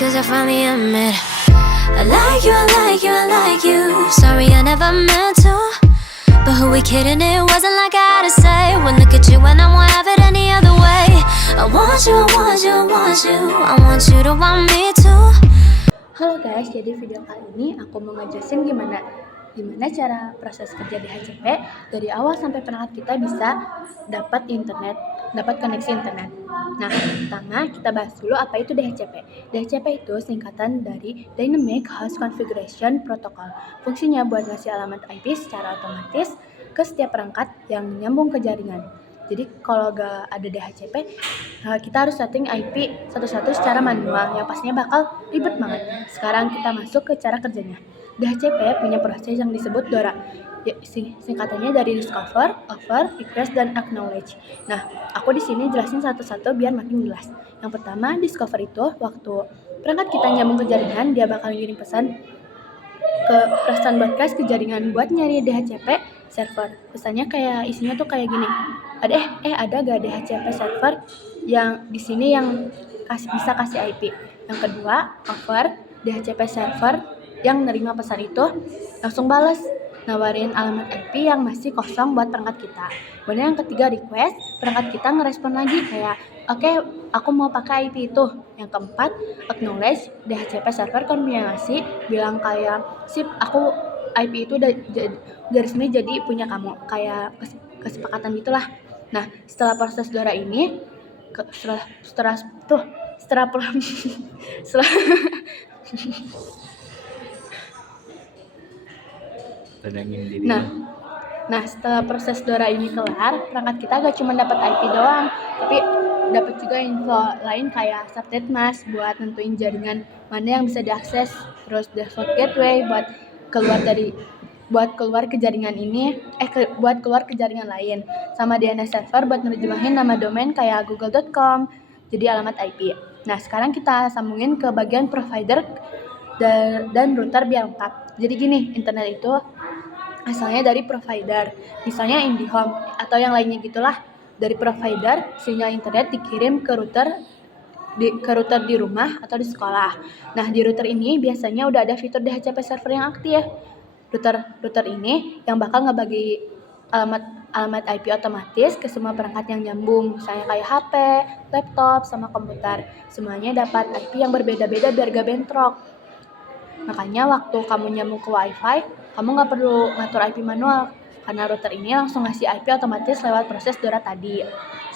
cause I finally admit I like you, I like you, I like you. Sorry I never meant to, but who we kidding, it wasn't like I had to say. When look at you and I won't have it any other way. I want you, I want you, I want you, I want you to want me too. Halo guys, jadi video kali ini aku mau ngejelasin gimana cara proses kerja DHCP dari awal sampai perangkat kita bisa dapat koneksi internet. Nah, pertama kita bahas dulu apa itu DHCP. DHCP itu singkatan dari Dynamic Host Configuration Protocol. Fungsinya buat ngasih alamat IP secara otomatis ke setiap perangkat yang nyambung ke jaringan. Jadi kalau gak ada DHCP, kita harus setting IP satu-satu secara manual, yang pastinya bakal ribet banget. Sekarang kita masuk ke cara kerjanya. DHCP punya proses yang disebut DORA. Singkatannya dari Discover, Offer, Request, dan Acknowledge. Nah, aku di sini jelasin satu-satu biar makin jelas. Yang pertama, Discover itu waktu perangkat kita nyambung ke jaringan, dia bakal ngirim pesan broadcast ke jaringan buat nyari DHCP server. Pesannya kayak isinya tuh kayak gini. Ada gak DHCP server yang di sini yang bisa kasih IP. Yang kedua, Offer, DHCP server yang nerima pesan itu langsung balas, nawarin alamat IP yang masih kosong buat perangkat kita. Kemudian yang ketiga, Request, perangkat kita ngerespon lagi kayak oke, aku mau pakai IP itu. Yang keempat, Acknowledge, DHCP server konfirmasi bilang kayak sip, aku IP itu udah resmi jadi punya kamu, kayak kesepakatan gitulah. Nah, setelah proses DORA ini setelah Nah, setelah proses DORA ini kelar, perangkat kita gak cuma dapat IP doang, tapi dapat juga info lain kayak subnet mask buat nentuin jaringan mana yang bisa diakses, terus default gateway buat keluar ke jaringan ini, buat keluar ke jaringan lain, sama DNS server buat nerjemahin nama domain kayak google.com jadi alamat IP. Nah, sekarang kita sambungin ke bagian provider dan router biar lengkap. Jadi gini, internet itu asalnya dari provider, misalnya IndiHome atau yang lainnya gitulah. Dari provider, sinyal internet dikirim ke router di rumah atau di sekolah. Nah, di router ini biasanya udah ada fitur DHCP server yang aktif. Router ini yang bakal ngebagi alamat IP otomatis ke semua perangkat yang nyambung, misalnya kayak HP, laptop, sama komputer. Semuanya dapat IP yang berbeda-beda biar gak bentrok. Makanya waktu kamu nyambung ke WiFi, kamu gak perlu ngatur IP manual, karena router ini langsung ngasih IP otomatis lewat proses DORA tadi.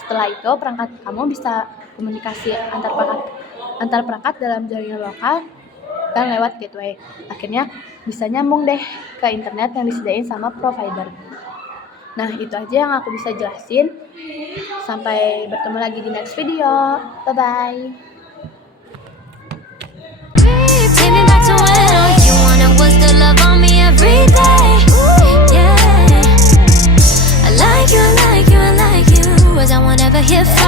Setelah itu, perangkat kamu bisa komunikasi antar perangkat dalam jaringan lokal dan lewat gateway. Akhirnya bisa nyambung deh ke internet yang disediain sama provider. Nah, itu aja yang aku bisa jelasin. Sampai bertemu lagi di next video. Bye-bye. Take me back to when all you wanted was to love on me every day. Yeah, I like you, I like you, I like you, as I won't ever hear from